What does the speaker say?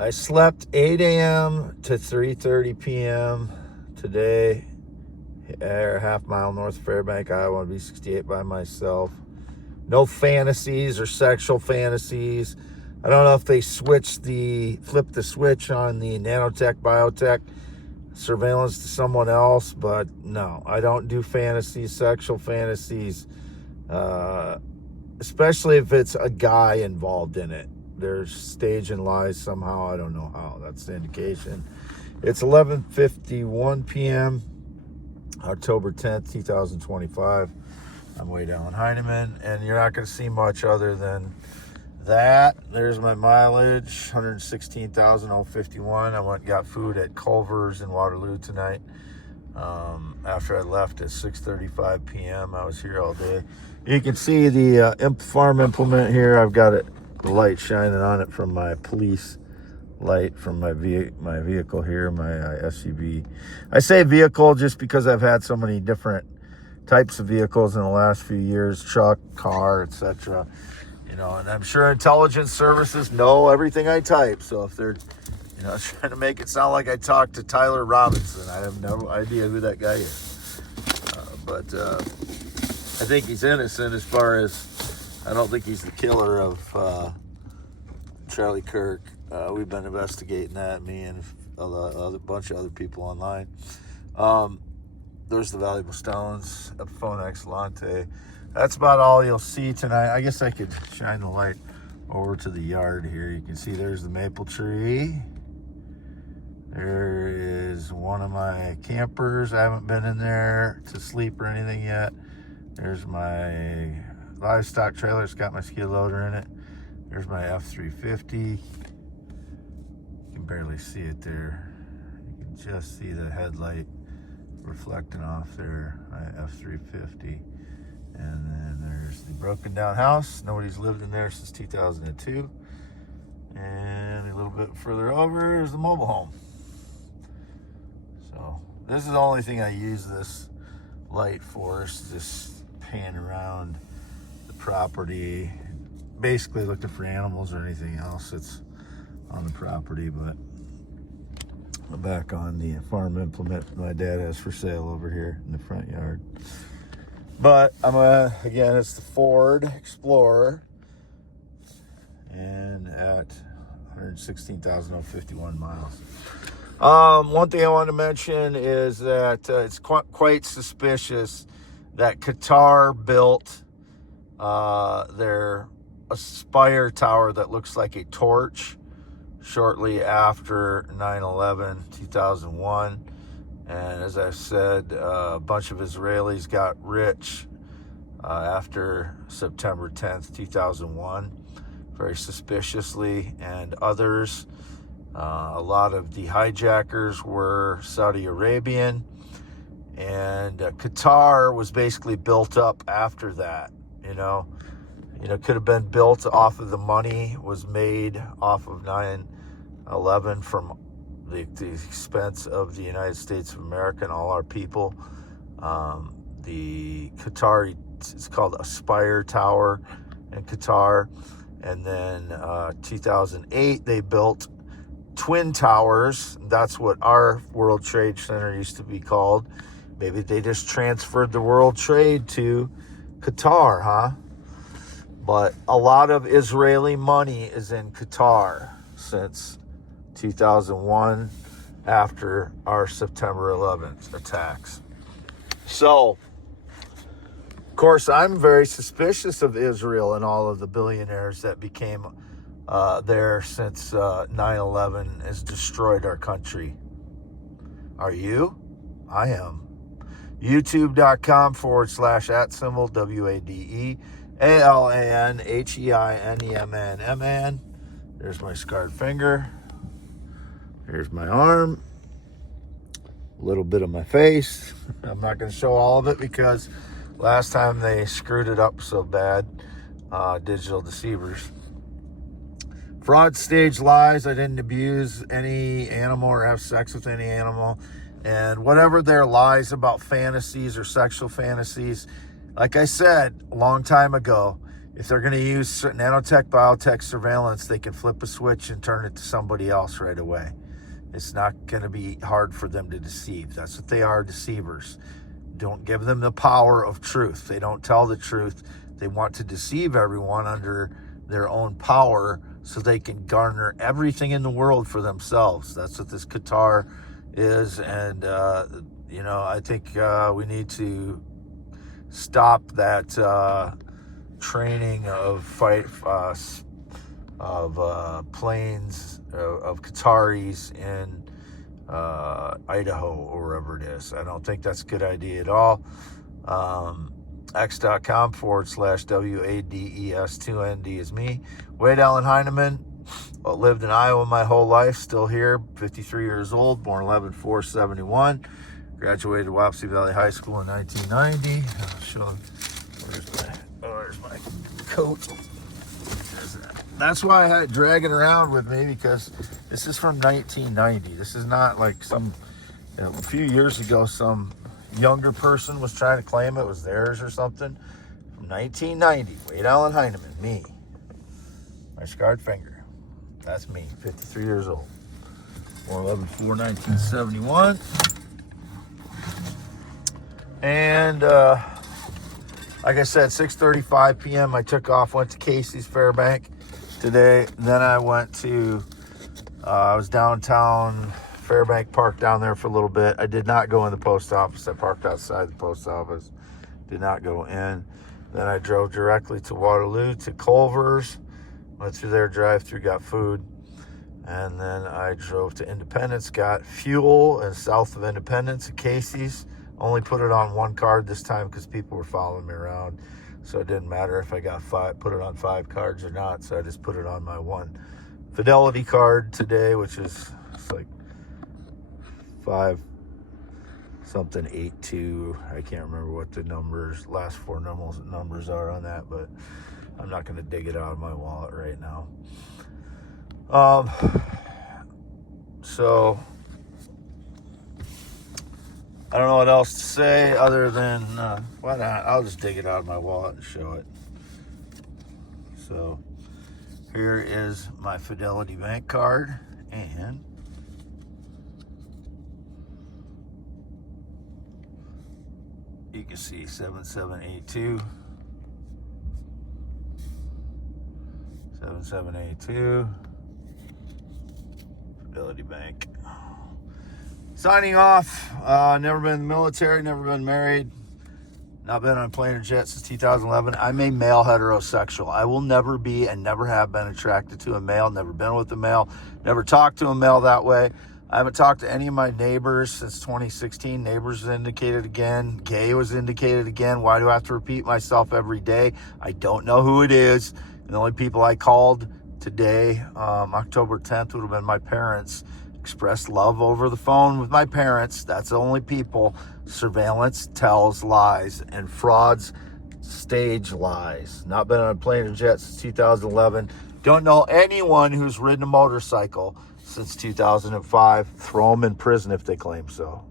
I slept 8 a.m. to 3:30 p.m. today, a half mile north of Fairbank, Iowa, B68 by myself. No fantasies or sexual fantasies. I don't know if they flipped the switch on the nanotech, biotech surveillance to someone else, but no, I don't do fantasies, sexual fantasies, especially if it's a guy involved in it. They're staging lies somehow. I don't know how. That's the indication. It's 11:51 p.m., October 10th, 2025. I'm Wade Allen Heineman, and you're not going to see much other than that. There's my mileage, 116,051. I went and got food at Culver's in Waterloo tonight. After I left at 6:35 p.m., I was here all day. You can see the farm implement here. I've got the light shining on it from my police light from my vehicle here, my SUV. I say vehicle just because I've had so many different types of vehicles in the last few years, truck, car, etc. And I'm sure intelligence services know everything I type. So if they're, trying to make it sound like I talked to Tyler Robinson, I have no idea who that guy is. But I think he's innocent as far as, I don't think he's the killer of Charlie Kirk. We've been investigating that, me and a bunch of other people online. There's the valuable stones, Epiphone Excellente. That's about all you'll see tonight. I guess I could shine the light over to the yard here. You can see there's the maple tree. There is one of my campers. I haven't been in there to sleep or anything yet. There's my livestock trailer. It's got my skid loader in it. There's my F-350. You can barely see it there. You can just see the headlight reflecting off there, my F-350. And then there's the broken down house. Nobody's lived in there since 2002. And a little bit further over is the mobile home. So this is the only thing I use this light for, is just pan around the property, basically looking for animals or anything else that's on the property. But back on the farm implement my dad has for sale over here in the front yard. But again, it's the Ford Explorer, and at 116,051 miles. One thing I want to mention is that it's quite suspicious that Qatar built their Aspire tower that looks like a torch shortly after 9/11, 2001. And as I've said, a bunch of Israelis got rich after September 10th, 2001, very suspiciously, and others. A lot of the hijackers were Saudi Arabian, and Qatar was basically built up after that. Could have been built off of the money was made off of 9/11 from the expense of the United States of America and all our people. The Qatar, it's called Aspire Tower in Qatar. And then 2008, they built Twin Towers. That's what our World Trade Center used to be called. Maybe they just transferred the World Trade to Qatar, huh? But a lot of Israeli money is in Qatar since 2001, after our September 11th attacks. So, of course, I'm very suspicious of Israel and all of the billionaires that became there since 9/11 has destroyed our country. Are you? I am. YouTube.com/@symbol WADEALANHEINEMNMN. There's my scarred finger. Here's my arm. A little bit of my face. I'm not going to show all of it because last time they screwed it up so bad. Digital deceivers. Fraud stage lies. I didn't abuse any animal or have sex with any animal. And whatever their lies about fantasies or sexual fantasies, like I said a long time ago, if they're going to use nanotech, biotech surveillance, they can flip a switch and turn it to somebody else right away. It's not going to be hard for them to deceive. That's what they are, deceivers. Don't give them the power of truth. They don't tell the truth. They want to deceive everyone under their own power so they can garner everything in the world for themselves. That's what this Qatar is. And, I think we need to stop that training of planes of Qataris in Idaho or wherever it is. I don't think that's a good idea at all. x.com/WADES2ND is me. Wade Allen Heineman. Lived in Iowa my whole life, still here, 53 years old, born 11/4/71. Graduated Wapsie Valley High School in 1990. I'll show where's my coat. That's why I had it dragging around with me, because this is from 1990. This is not like a few years ago, some younger person was trying to claim it was theirs or something. From 1990, Wade Allen Heineman, me. My scarred finger. That's me, 53 years old. Born 11/4/1971. And like I said, 6:35 p.m. I took off, went to Casey's Fairbank today. Then I went to, I was downtown Fairbank, parked down there for a little bit. I did not go in the post office. I parked outside the post office. Did not go in. Then I drove directly to Waterloo, to Culver's. Went through their drive-through, got food. And then I drove to Independence, got fuel, and south of Independence at Casey's. Only put it on one card this time because people were following me around. So it didn't matter if I got put it on 5 cards or not. So I just put it on my one Fidelity card today, which is like 5-something-82. I can't remember what the last 4 numbers are on that, but I'm not going to dig it out of my wallet right now. So I don't know what else to say other than, why not? I'll just dig it out of my wallet and show it. So here is my Fidelity Bank card, and you can see 7782. 7782. Fidelity Bank. Signing off. Never been in the military, never been married, not been on a plane or jet since 2011. I'm a male heterosexual. I will never be and never have been attracted to a male, never been with a male, never talked to a male that way. I haven't talked to any of my neighbors since 2016. Neighbors was indicated again. Gay was indicated again. Why do I have to repeat myself every day? I don't know who it is. And the only people I called today, October 10th, would have been my parents. Expressed love over the phone with my parents. That's the only people. Surveillance tells lies, and frauds stage lies. Not been on a plane or jet since 2011. Don't know anyone who's ridden a motorcycle since 2005. Throw them in prison if they claim so.